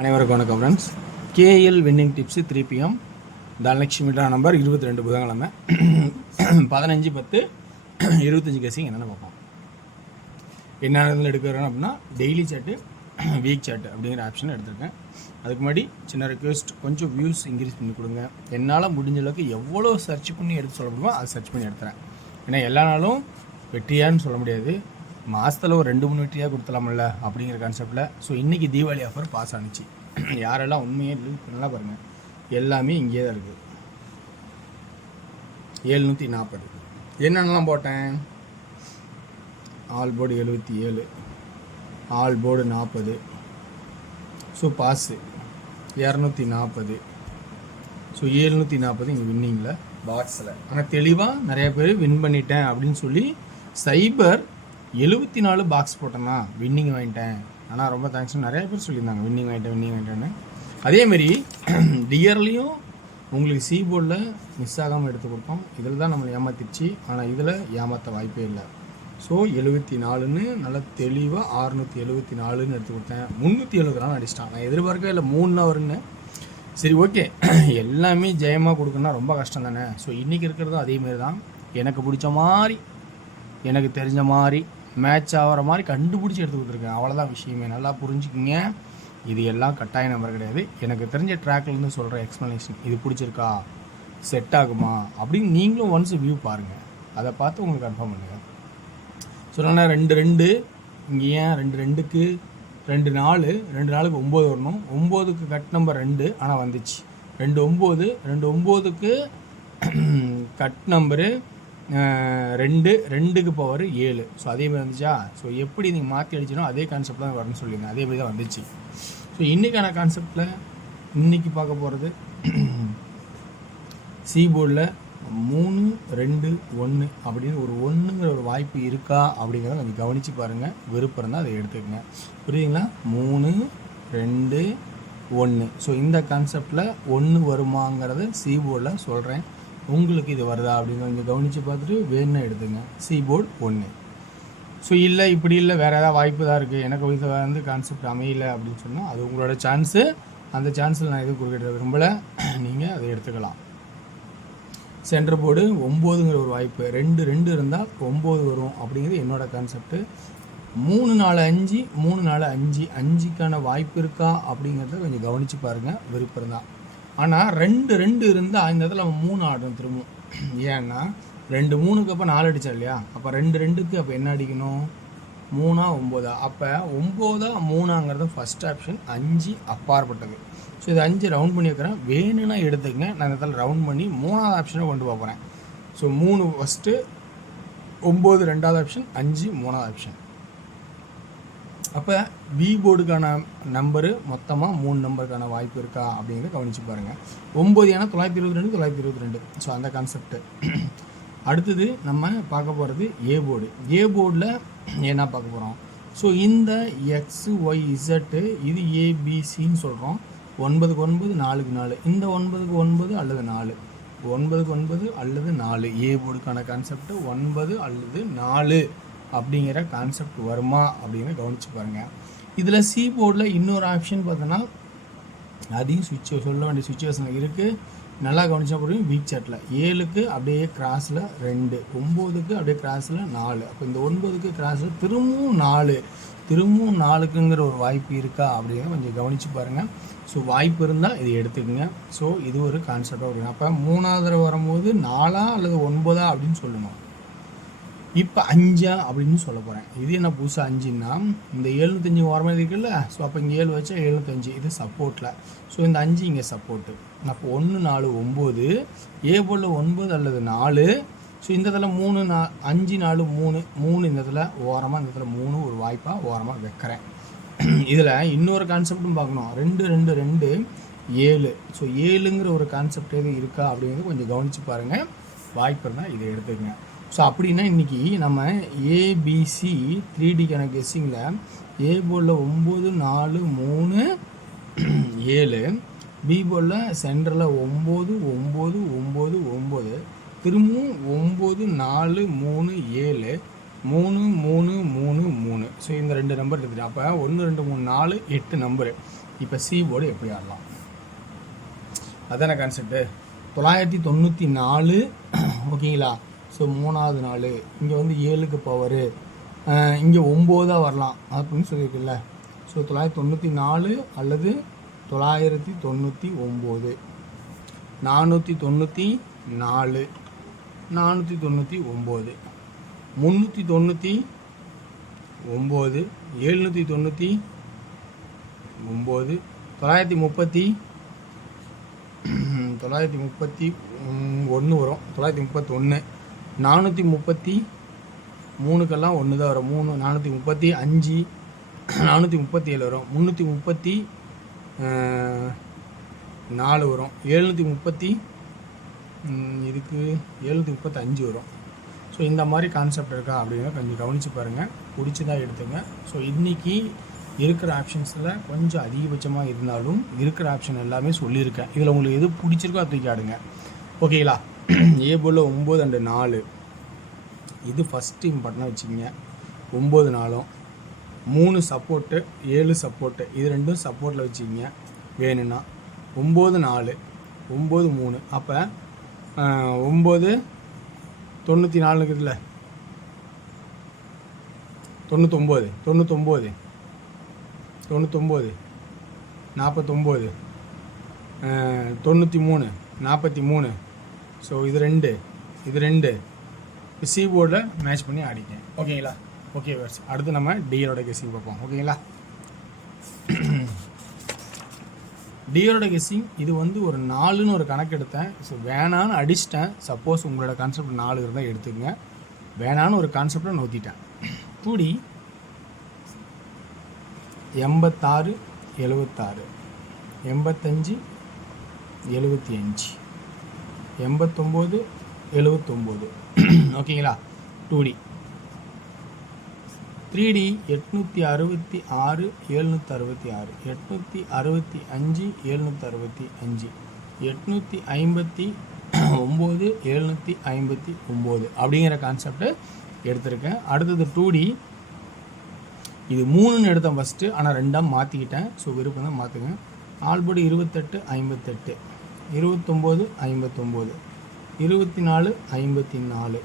அனைவருக்கும் வணக்கம் friends. KL winning tips 3 PM Dhanalakshmi number 22 புதன்கிழமை 15/10/25 கெஸிங் என்னென்னு பார்ப்போம். என்ன எடுக்கிறோம் அப்படின்னா டெய்லி சாட்டு வீக் சாட்டு அப்படிங்கிற ஆப்ஷன் எடுத்திருக்கேன். அதுக்கு முன்னாடி சின்ன ரெக்வெஸ்ட், கொஞ்சம் வியூஸ் இன்க்ரீஸ் பண்ணி கொடுங்க. என்னால் முடிஞ்ச அளவுக்கு எவ்வளோ சர்ச் பண்ணி எடுத்து சொல்ல முடியுமோ அதை சர்ச் பண்ணி எடுத்துகிறேன். ஏன்னா எல்லா நாளும் வெற்றியான்னு சொல்ல முடியாது, மாதத்தில் ஒரு 2-3 வெற்றியாக கொடுத்தலாமில்ல அப்படிங்கிற கான்செப்டில். ஸோ இன்றைக்கி தீபாவளி ஆஃபர் பாஸ் ஆனிச்சு. யாரெல்லாம் உண்மையே நல்லா பாருங்கள், எல்லாமே இங்கே தான் இருக்குது. 740 என்னென்னலாம் போட்டேன். All board 77, all board 40. So pass 240. So 740 இங்கே வின்னிங்கில் பாக்ஸில். ஆனால் தெளிவாக நிறைய பேர் வின் பண்ணிட்டேன் அப்படின்னு சொல்லி சைபர் 74 பாக்ஸ் போட்டேன்னா வின்னிங் வாங்கிட்டேன். ஆனால் ரொம்ப தேங்க்ஸ், நிறைய பேர் சொல்லியிருந்தாங்க வின்னிங் வாங்கிட்டேன்னு. அதேமாரி டியர்லேயும் உங்களுக்கு சி போர்டில் மிஸ் ஆகாமல் எடுத்து கொடுத்தோம். இதில் தான் நம்மளை ஏமாத்திடுச்சு, ஆனால் இதில் ஏமாற்ற வாய்ப்பே இல்லை. ஸோ 74ன்னு நல்லா தெளிவாக 674ன்னு எடுத்து கொடுத்தேன். 374 அடிச்சிட்டான். நான் எதிர்பார்க்கவே இல்லை 3 வருன்னு. சரி, ஓகே, எல்லாமே ஜெயமாக கொடுக்கணுன்னா ரொம்ப கஷ்டம் தானே. ஸோ இன்றைக்கி இருக்கிறதும் அதேமாரி தான். எனக்கு பிடிச்ச மாதிரி, எனக்கு தெரிஞ்ச மாதிரி, மேட்ச் ஆகிற மாதிரி கண்டுபிடிச்சி எடுத்து கொடுத்துருக்கேன். அவ்வளோதான் விஷயமே. நல்லா புரிஞ்சுக்கிங்க. இது எல்லாம் கட்டாய நம்பர் கிடையாது. எனக்கு தெரிஞ்ச ட்ராக்லேருந்து சொல்கிற எக்ஸ்ப்ளனேஷன். இது பிடிச்சிருக்கா, செட் ஆகுமா அப்படின்னு நீங்களும் ஒன்ஸ் வியூ பாருங்கள். அதை பார்த்து உங்களுக்கு கன்ஃபார்ம் பண்ணுங்கள். சொன்னா 2-2 இங்கே ஏன் 2-2க்கு 2 4 2 நாளுக்கு 9 வரணும். 9க்கு கட் நம்பர் 2, ஆனால் வந்துச்சு 2-9. 2-9க்கு கட் நம்பரு 2 பவர் 7. ஸோ அதே மாதிரி வந்துச்சா. ஸோ எப்படி நீங்கள் மாற்றி அடிச்சிடும் அதே கான்செப்ட் தான் வரணும்னு சொல்லியிருந்தேன். அதே மாதிரி தான் வந்துச்சு. ஸோ இன்றைக்கான கான்செப்டில் இன்றைக்கி பார்க்க போகிறது சி போர்டில் 3-2-1 அப்படின்னு ஒரு 1ங்கிற ஒரு வாய்ப்பு இருக்கா அப்படிங்கிறத கொஞ்சம் கவனித்து பாருங்கள். விருப்பம் இருந்தால் அதை எடுத்துக்கங்க. புரியுதுங்களா? 3-2-1. ஸோ இந்த கான்செப்டில் 1 வருமாங்கிறத சி போர்டில் சொல்கிறேன். உங்களுக்கு இது வருதா அப்படின்னு கொஞ்சம் கவனித்து பார்த்துட்டு வேணும்னா எடுத்துங்க. C board 1. ஸோ இல்லை, இப்படி இல்லை, வேறு ஏதாவது வாய்ப்பு தான் இருக்குது, எனக்கு இது வந்து கான்செப்ட் அமையலை அப்படின்னு சொன்னால் அது உங்களோட சான்ஸு. அந்த சான்ஸில் நான் எதுவும் குறுக்கிட விரும்பலை, நீங்கள் அதை எடுத்துக்கலாம். சென்டர் போர்டு 9ங்கிற ஒரு வாய்ப்பு. 2 இருந்தால் 9 வரும் அப்படிங்கிறது என்னோடய கான்செப்ட்டு. 3-4-5 3-4-5 5க்கான வாய்ப்பு இருக்கா அப்படிங்கிறத கொஞ்சம் கவனித்து பாருங்கள். விருப்பம் இருந்தால். ஆனால் 2 இருந்தால் இந்த இடத்துல 3 ஆடணும் திரும்பவும். ஏன்னா 2-3க்கு அப்போ 4 அடித்தா இல்லையா, அப்போ 2-2க்கு அப்போ என்ன அடிக்கணும், 3-9. அப்போ 9-3ங்கிறது ஃபஸ்ட் ஆப்ஷன். 5 அப்பாற்பட்டது. ஸோ இது 5 ரவுண்ட் பண்ணி வைக்கிறேன். வேணும்னா எடுத்துக்கங்க. நான் இந்த இடத்துல ரவுண்ட் பண்ணி 3வது ஆப்ஷனை கொண்டு போகிறேன். ஸோ 3 ஃபஸ்ட்டு, 9 2வது ஆப்ஷன், 5 3வது ஆப்ஷன். அப்போ பி போர்டுக்கான நம்பரு மொத்தமாக 3 நம்பருக்கான வாய்ப்பு இருக்கா அப்படிங்கிறத கவனித்து பாருங்கள். 9 ஏன்னா 922 922. ஸோ அந்த கான்செப்ட்டு. அடுத்தது நம்ம பார்க்க போகிறது ஏ போர்டு. ஏ போர்டில் என்ன பார்க்க போகிறோம். ஸோ இந்த XYZ இது ABCன்னு சொல்கிறோம். 9க்கு 9 4க்கு 4. இந்த 9க்கு 9 அல்லது 4, 9க்கு 9 அல்லது 4. ஏ போர்டுக்கான கான்செப்ட் 9 அல்லது 4 அப்படிங்கிற கான்செப்ட் வருமா அப்படிங்கிற கவனித்து பாருங்கள். இதில் சி போர்டில் இன்னொரு ஆப்ஷன் பார்த்தோன்னா அதையும் சொல்ல வேண்டிய சுச்சுவேஷன் இருக்குது. நல்லா கவனிச்சா புரியும். வீக் சாட்டில் 7க்கு அப்படியே கிராஸில் 2, 9க்கு அப்படியே கிராஸில் 4. அப்போ இந்த 9க்கு கிராஸில் திரும்பவும் 4, திரும்பவும் 4க்குங்கிற ஒரு வாய்ப்பு இருக்கா அப்படிங்கிற கொஞ்சம் கவனித்து பாருங்கள். ஸோ வாய்ப்பு இருந்தால் இதை எடுத்துக்கோங்க. ஸோ இது ஒரு கான்செப்டாக வருங்க. அப்போ 3வது தடவை வரும்போது 4 அல்லது 9 அப்படின்னு சொல்லணும். இப்போ 5 அப்படின்னு சொல்ல போகிறேன். இது என்ன புதுசாக 5ன்னா இந்த 705 ஓரமாக இருக்குல்ல. ஸோ அப்போ இங்கே 7 வச்சா 705 இது சப்போர்ட்டில். ஸோ இந்த 5 இங்கே சப்போர்ட்டு. அப்போ 1 4 9. ஏ போர்டில் 9 அல்லது 4. ஸோ இந்த இடத்துல 3 5 4 3 இந்த இடத்துல ஓரமாக, இந்த இடத்துல 3 ஒரு வாய்ப்பாக ஓரமாக வைக்கிறேன். இதில் இன்னொரு கான்செப்டும் பார்க்கணும். 2-2-2 7. ஸோ 7ங்கிற ஒரு கான்செப்ட் எதுவும் இருக்கா அப்படிங்கிறது கொஞ்சம் கவனித்து பாருங்கள். வாய்ப்பு இருந்தால் இதை எடுத்துக்கங்க. ஸோ அப்படின்னா இன்றைக்கி நம்ம ABC 3Dக்கான கெஸ்ஸிங்கில் ஏ போர்டில் 9 4 3 7, பி போர்டில் சென்டரில் 9 9 9 9, திரும்பவும் 9 4 3 7 3 3 3 3. ஸோ இந்த 2 நம்பர் இருக்குது. அப்போ 1 2 3 4 8 நம்பரு. இப்போ சி போர்டு எப்படி ஆடலாம் அதான கான்செப்ட்டு. 994 ஓகேங்களா. ஸோ 3வது நாள் இங்கே வந்து 7க்கு பவரு, இங்கே 9 வரலாம் அப்படின்னு சொல்லியிருக்குல்ல. ஸோ 994 அல்லது 999, 494, 499, 399, 799, 931 வரும். 931, 433க்கெல்லாம் 1 தான் வரும். 435, 437 வரும். 334 வரும். 730 இதுக்கு 735 வரும். ஸோ இந்த மாதிரி கான்செப்ட் இருக்கா அப்படின்னா கொஞ்சம் கவனித்து பாருங்கள், பிடிச்சதாக எடுத்துங்க. ஸோ இன்றைக்கி இருக்கிற ஆப்ஷன்ஸில் கொஞ்சம் அதிகபட்சமாக இருந்தாலும் இருக்கிற ஆப்ஷன் எல்லாமே சொல்லியிருக்கேன். இதில் உங்களுக்கு எது பிடிச்சிருக்கோ அது தூக்கி ஆடுங்க. ஓகேங்களா. ஏ போல் 9 and 4 இது ஃபஸ்ட்டு இம்பார்ட்டனாக வச்சுக்கிங்க. 9 நாளும் 3 சப்போர்ட்டு 7 சப்போர்ட்டு இது ரெண்டும் சப்போர்ட்டில் வச்சுக்கிங்க வேணும்னா. 9 4 9 3 அப்போ 9 94 இருக்குதுல்ல, 99 99 99 49 93 43. ஸோ இது ரெண்டு சி போர்டில் மேட்ச் பண்ணி ஆடிட்டேன். ஓகேங்களா. ஓகே வர்ஸ், அடுத்து நம்ம டியரோட கெஸ்ஸிங் பார்ப்போம். ஓகேங்களா. டியரோட கெஸ்ஸிங் இது வந்து ஒரு 4ன்னு ஒரு கணக்கு எடுத்தேன். ஸோ வேணான்னு அடிச்சிட்டேன். சப்போஸ் உங்களோட கான்செப்ட் 4 இருந்தால் எடுத்துக்கங்க. வேணான்னு ஒரு கான்செப்டை நோத்திட்டேன். 2D 86 76 85 75 89 79. ஓகேங்களா. 2D 3D 866 766 865 765 859 759 அப்படிங்கிற கான்செப்டை எடுத்திருக்கேன். அடுத்தது 2D இது 3ன்னு எடுத்தேன் ஃபஸ்ட்டு, ஆனால் 2ஆக மாற்றிக்கிட்டேன். ஸோ விருப்பம் தான் மாற்றுங்க. ஆல்போர்டு 28 58 29 59 24 54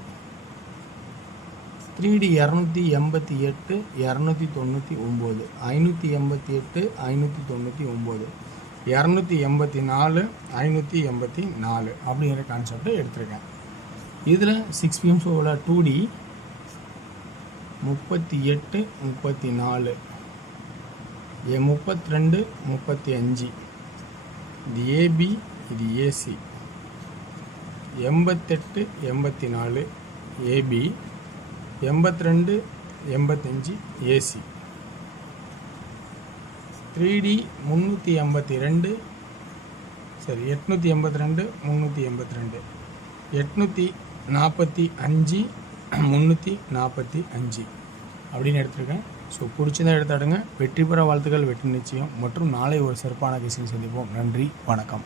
3D 288 299 588 599 284 584 அப்படிங்கிற கான்செப்டை எடுத்திருக்கேன். இதில் 6 PM ஷோவில் 2D 38 34 32 35 இது ஏபி இது ஏசி 88 84 ஏபி 82 85 ஏசி 3D 382 சரி 882 382 845 345 அப்படின்னு எடுத்திருக்கேன். ஸோ பிடிச்சதான் எடுத்தாடுங்க. வெற்றி பெற வாழ்த்துக்கள், வெற்றி நிச்சயம். மற்றும் நாளை ஒரு சிறப்பான கேசில் சந்திப்போம். நன்றி, வணக்கம்.